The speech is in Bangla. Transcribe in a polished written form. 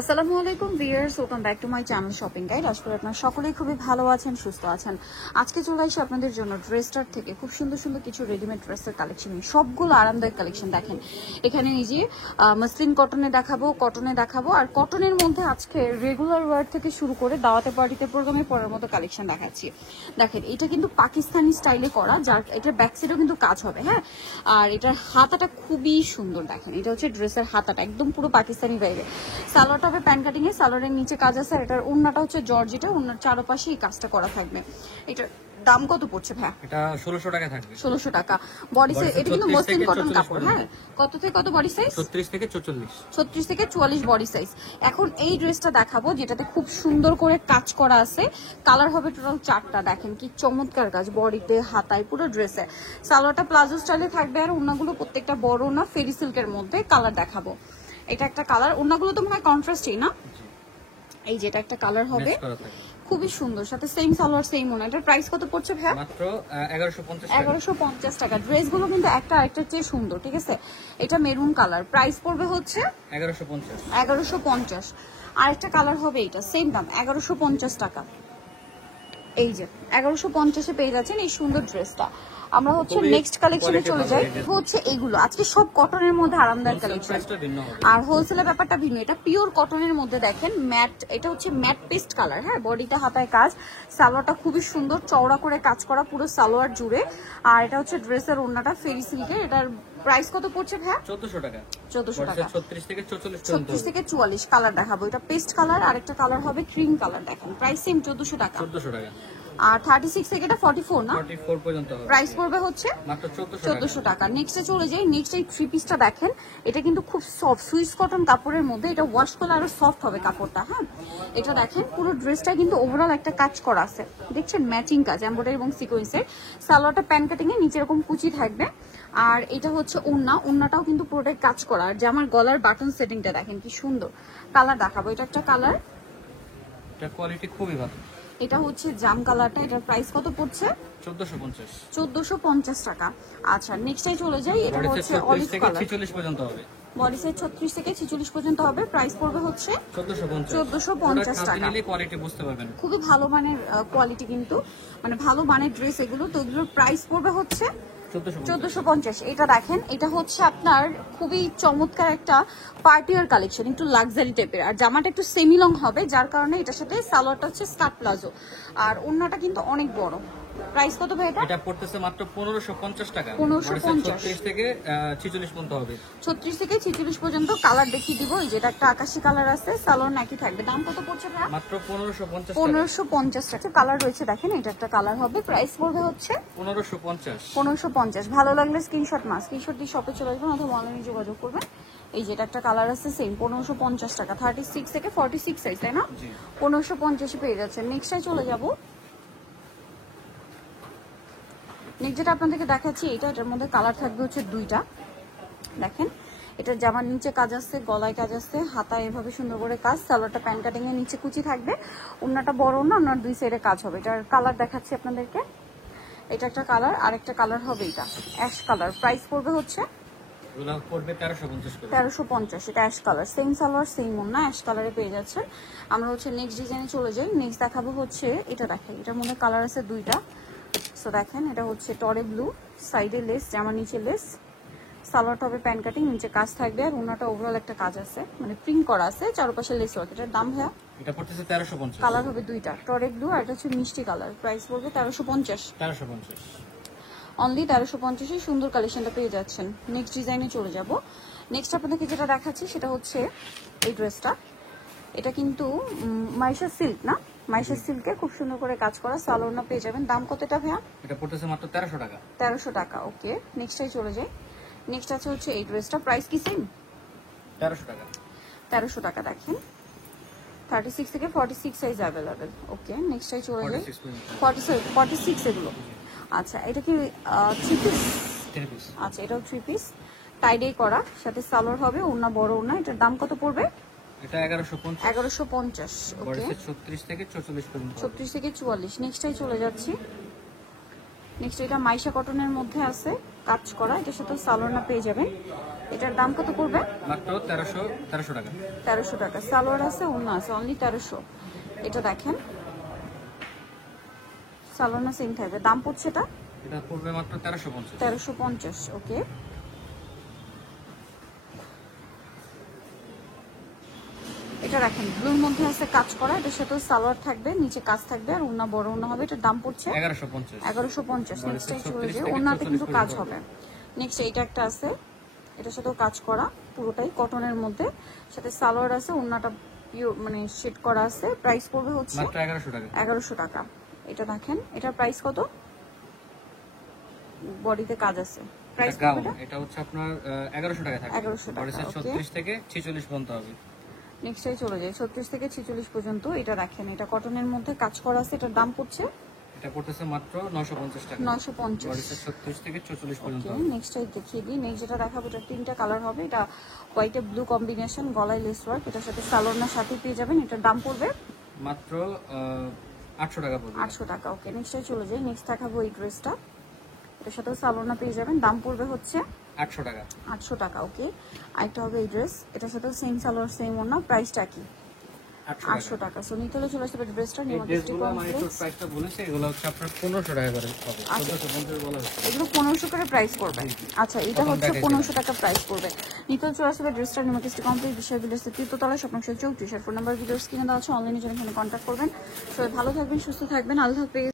আসসালামু আলাইকুম viewers, welcome back to my channel shopping guide. আশা করি আপনারা সকলেই খুবই ভালো আছেন, সুস্থ আছেন। আজকে চলে আসি আপনাদের জন্য ড্রেসটার থেকে খুব সুন্দর সুন্দর কিছু রেডিমেড ড্রেসের কালেকশন, সবগুলো আরামদায়ক কালেকশন। দেখেন এখানে এই যে মসলিন কটনে দেখাবো, আর কটনের মধ্যে আজকে রেগুলার ওয়ার থেকে শুরু করে দাওয়াতে পার্টিতে প্রোগ্রামে পড়ার মতো কালেকশন দেখাচ্ছি। দেখেন এটা কিন্তু পাকিস্তানি স্টাইলে করা, যার এটার ব্যাক সাইডেও কিন্তু কাজ হবে, হ্যাঁ। আর এটার হাতাটা খুবই সুন্দর। দেখেন এটা হচ্ছে ড্রেসের হাতাটা একদম পুরো পাকিস্তানি বাইরে। সালোয়ারটা হবে প্যান কাটিং এ, সালোয়ারের নিচে কাজ আছে। আর এটার ওড়নাটা হচ্ছে জর্জেটের, ওড়নার চারপাশে এই কাজটা করা থাকবে। এটার দাম কত পড়ছে ভাই? এটা 1600 টাকা থাকবে। 1600 টাকা বডি সাইজ। এটা কিন্তু মসলিন কটন কাপড়, হ্যাঁ। কত থেকে কত বডি সাইজ? 36 থেকে 44। 36 থেকে 44 বডি সাইজ। এখন এই ড্রেসটা দেখাবো যেটাতে খুব সুন্দর করে কাজ করা আছে। কালার হবে টোটাল 4টা। দেখেন কি চমৎকার কাজ বডিতে, হাতায়, পুরো ড্রেসে। সালোয়ারটা প্লাজো স্টাইলে থাকবে, আর ওড়নাগুলো প্রত্যেকটা বড় না ফেরি সিল্কের মধ্যে। কালার দেখাবো, এটা একটা কালার। ওড়নাগুলো তো মনে হয় কন্ট্রাস্টই না? এই যেটা একটা কালার হবে খুবই সুন্দর, সাথে সেম সালোয়ার সেম ওড়না। এটার প্রাইস কত পড়ছে ভাই? মাত্র 1150 টাকা। 1150 টাকা। ড্রেসগুলো কিন্তু একটা আরেকটার চেয়ে সুন্দর, ঠিক আছে। এটা মেরুন কালার, প্রাইস পড়বে হচ্ছে 1150। 1150। আরেকটা কালার হবে, এটা সেম দাম 1150 টাকা। এই যে 1150-এ পেয়ে যাচ্ছেন এই সুন্দর ড্রেসটা। আমরা হচ্ছে নেক্সট কালেকশনে চলে যাই। হচ্ছে এগুলো আজকে সব কটনের মধ্যে আরামদায়ক কালেকশন, আর হোলসেলের ব্যাপারটা ভিন্ন। এটা পিওর কটনের মধ্যে দেখেন ম্যাট, এটা হচ্ছে ম্যাট পেস্ট কালার, হ্যাঁ। বডিটা হাতায় কাজ, সালোয়ারটা খুবই সুন্দর চওড়া করে কাজ করা পুরো সালোয়ার জুড়ে। আর এটা হচ্ছে ড্রেসের ওড়নাটা ফেরি সিল্কের। এটার প্রাইস কত পড়ছে ভাই? 1400 টাকা। 1400 টাকা। 36 থেকে 44 পর্যন্ত। 36 থেকে 44 কালার দেখাবো। এটা পেস্ট কালার, আরেকটা কালার হবে ক্রিম কালার। দেখেন প্রাইস সেম 1400 টাকা। 1400 টাকা। আর 36 থেকে এটা 44 না? 44 পর্যন্ত হবে। প্রাইস পড়বে হচ্ছে মাত্র 1400 টাকা। নেক্সটে চলে যাই। নেক্সট এই থ্রি পিসটা দেখেন, এটা কিন্তু খুব সফট সুইস কটন কাপড়ের মধ্যে। এটা ওয়াশ করলে আরো সফট হবে কাপড়টা, হ্যাঁ। এটা দেখেন পুরো ড্রেসটা কিন্তু ওভারঅল একটা কাজ করা আছে, দেখছেন ম্যাচিং কাজ এমব্রয়ডারি এবং সিকোয়েন্সের। সালোয়ারটা প্যান কাটিং এ, নিচে এরকম কুচি থাকবে। আর এটা হচ্ছে ওড়নাটাও কিন্তু পুরোটাই কাজ করা। আর জামার গলার বাটন সেটিংটা দেখেন কি সুন্দর। কালার দেখাবো, এটা একটা কালার, এটা কোয়ালিটি খুবই ভালো। এটা হচ্ছে জাম কালারটা। এটার প্রাইস কত পড়ছে? 1450। 1450 টাকা। আচ্ছা নেক্সটে চলে যাই। এটা হচ্ছে অলিভ কালার, 46 পর্যন্ত হবে। বডি সাইজ 36 থেকে 46 পর্যন্ত হবে। প্রাইস পড়বে হচ্ছে 1450 টাকা। নিলে কোয়ালিটি বুঝতে পারবেন। খুবই ভালো মানের কোয়ালিটি, কিন্তু মানে ভালো মানের ড্রেস এগুলো। তো এগুলোর প্রাইস পড়বে হচ্ছে 1450। এটা দেখেন, এটা হচ্ছে আপনার খুবই চমৎকার একটা পার্টিয়ার কালেকশন, একটু লাক্সারি টাইপের। আর জামাটা একটু সেমি লং হবে, যার কারণে এটার সাথে সালোয়ারটা হচ্ছে স্কার্ট প্লাজো। আর ওড়নাটা কিন্তু অনেক বড়। প্রাইস কত ভাই এটা? এটা পড়তেছে মাত্র 1550 টাকা। 1550 36 থেকে 46 পর্যন্ত হবে। 36 থেকে 46 পর্যন্ত। কালার দেখিয়ে দিব। এই যেটা একটা আকাশি কালার আছে, সালোয়ার নাকি থাকবে। দাম কত পড়ছে ভাই? মাত্র 1550 টাকা। 1550 টাকা। কালার রয়েছে দেখেন, এটা একটা কালার হবে। প্রাইস পড়বে হচ্ছে 1550। 1550। ভালো লাগলে স্ক্রিনশট দিয়ে শপে চলে আসবেন অথবা অনলাইনে যোগাযোগ করবেন। এই যেটা একটা কালার আছে সেম 1550 টাকা। 36 থেকে 46 সাইজ, তাই না? 1550 পেয়ে যাচ্ছেন। নেক্সটে চলে যাব। নেক্সট যেটা আপনাদেরকে দেখাচ্ছি, এটার মধ্যে কালার থাকবে হচ্ছে 2টা। দেখেন এটা জামার নিচে কাজ আছে, গলায় কাজ আছে, হাতায় এভাবে সুন্দর করে কাজ। সালোয়ারটা প্যান কাটিং এর নিচে কুচি থাকবে। ওড়নাটা বড় না, ওড়নার দুই সাইডে কাজ হবে। এটার কালার দেখাচ্ছি আপনাদেরকে। এটা একটা কালার, আরেকটা কালার হবে এটা অ্যাশ কালার। প্রাইস পড়বে হচ্ছে 1350। এটা ash colour, same salwar same ওড়না, অ্যাশ কালারে পেয়ে যাচ্ছেন। আমরা হচ্ছে নেক্সট ডিজাইনে চলে যাই। নেক্সট দেখাবো হচ্ছে এটা। দেখেন এটার মধ্যে কালার আছে 2টা। সো দেখেন এটা হচ্ছে টরে ব্লু, সাইডে লেস, জামা নিচে লেস। সালোয়ারটা হবে প্যান কাটিং, নিচে কাজ থাকবে। আর ওড়নাটা ওভারঅল একটা কাজ আছে, মানে প্রিন্ট করা আছে, চারপাশে লেস ওয়ার্ক। এটার দাম ভাইয়া? এটা পড়তেছে 1350। কালার হবে 2টা, টরে ব্লু আর এটা হচ্ছে মিষ্টি কালার। প্রাইস পড়বে 1350। অনলি 1350-এ সুন্দর কালেকশনটা পেয়ে যাচ্ছেন। নেক্সট ডিজাইনে চলে যাব। নেক্সট আপনাদেরকে যেটা দেখাচ্ছি সেটা হচ্ছে এই ড্রেসটা। এটা কিন্তু মাইশা সিল্ক না, মাইশা সিল্কে খুব সুন্দর করে কাজ করা। সালোয়ারটা পেয়ে যাবেন। দাম কত এটা ভাইয়া? এটা পড়তেছে মাত্র 1300 টাকা। 1300 টাকা। ওকে নেক্সটে চলে যাই। নেক্সট আছে হচ্ছে এই ড্রেসটা। প্রাইস কি সেম? 1300 টাকা। 1300 টাকা। দেখেন 36 থেকে 46 সাইজ অ্যাভেলেবেল। ওকে নেক্সটে চলে যাই। 46 এগুলো। আচ্ছা এটা কি 3 পিস? আচ্ছা এটাও 3 পিস, টাইডে করা, সাথে সালোয়ার হবে, ওড়না বড় ওড়না। এটার দাম কত পড়বে? এটা 1150। 1150। ওকে 36 থেকে 44 পর্যন্ত। 36 থেকে 44। নেক্সটটাই চলে যাচ্ছি। নেক্সট এটা মাইশা কটনের মধ্যে আছে কাজ করা, এটার সাথে সালোয়ার পেয়ে যাবেন। এটার দাম কত পড়বে? মাত্র 1300 টাকা। 1300 টাকা। সালোয়ার আছে, ওড়না আছে, অনলি 1300। এটা দেখেন সালোয়ার না সেম থাকবে, দাম পড়ছে এটা এটা পড়বে মাত্র 1350। 1350। ওকে, এটা দেখেন ব্লুর মধ্যে আছে কাজ করা, এটার সাথে সালোয়ার থাকবে, নিচে কাজ থাকবে আর ওড়না বড় ওড়না হবে। এটার দাম পড়ছে 1150। 1150। নেক্সট টাইম চলে যায়, 36 থেকে ওড়নাতে কিন্তু 44 কাজ হবে। নেক্সট এইটা একটা আছে, এটার সাথেও কাজ করা, পুরোটাই কটনের মধ্যে, সাথে সালোয়ার আছে, ওড়নাটা পিওর মানে শেড করা আছে। প্রাইস পড়বে হচ্ছে মাত্র 1100 টাকা। 1100 টাকা। এটা দেখেন, এটার প্রাইস কত? বডিতে কাজ আছে, প্রাইস এটা গাউন, এটা হচ্ছে আপনার 1100 টাকা থাকবে। 1100 টাকা, বডি সাইজ ওকে। 36 থেকে 46 পর্যন্ত হবে। নেক্সট টাই চলে যায় 36 থেকে 46 পর্যন্ত। এটা দেখেন, এটা কটনের মধ্যে কাজ করা আছে, এটার দাম পড়ছে এটা পড়তেছে মাত্র 950 টাকা। 950। বডি সাইজ 36 থেকে 44 পর্যন্ত ওকে, হবে। নেক্সট টাই দেখিয়ে দিই। নেক্সট যেটা দেখাবো এটা তিনটা কালার হবে, এটা হোয়াইট ব্লু কম্বিনেশন, গলায় লেস ওয়ার্ক, এটার সাথে সালোয়ার সাথে পেয়ে যাবেন। এটার দাম পড়বে মাত্র 800 টাকা পড়বে। 800 টাকা। ওকে, নেক্সট টাই চলে যায়। নেক্সট দেখাবো এই ড্রেসটা, এটার সাথে সালোয়ার পেয়ে যাবেন, দাম পড়বে হচ্ছে 800 টাকা। 800 টাকা। ওকে, আরেকটা হবে এই ড্রেস, এটার সাথে সেম সালোয়ার সেম ওড়না, প্রাইসটা কি? 800 টাকা। সো নিতে হলে চলে আসবে ড্রেসটা এই নিয়ে ড্রেসগুলো আমি একটু প্রাইসটা বলেছি, এগুলো হচ্ছে আপনার 1500 টাকা করে হবে। 1450 বলা হচ্ছে। এগুলো 1500 করে প্রাইস পড়বে। আচ্ছা, এটা হচ্ছে 1500 টাকা প্রাইস পড়বে। নিতে হলে চলে আসবে ড্রেসটা নিয়ে কমপ্লিট বিষয় বিলেছে তৃতীয়তলায় স্বপ্ন 34 ফোন নাম্বার ভিডিওস কিনে দেওয়া আছে, অনলাইনে জন্য এখানে কন্ট্যাক্ট করবেন। সবাই ভালো থাকবেন, সুস্থ থাকবেন, আল্লাহ হাফেজ।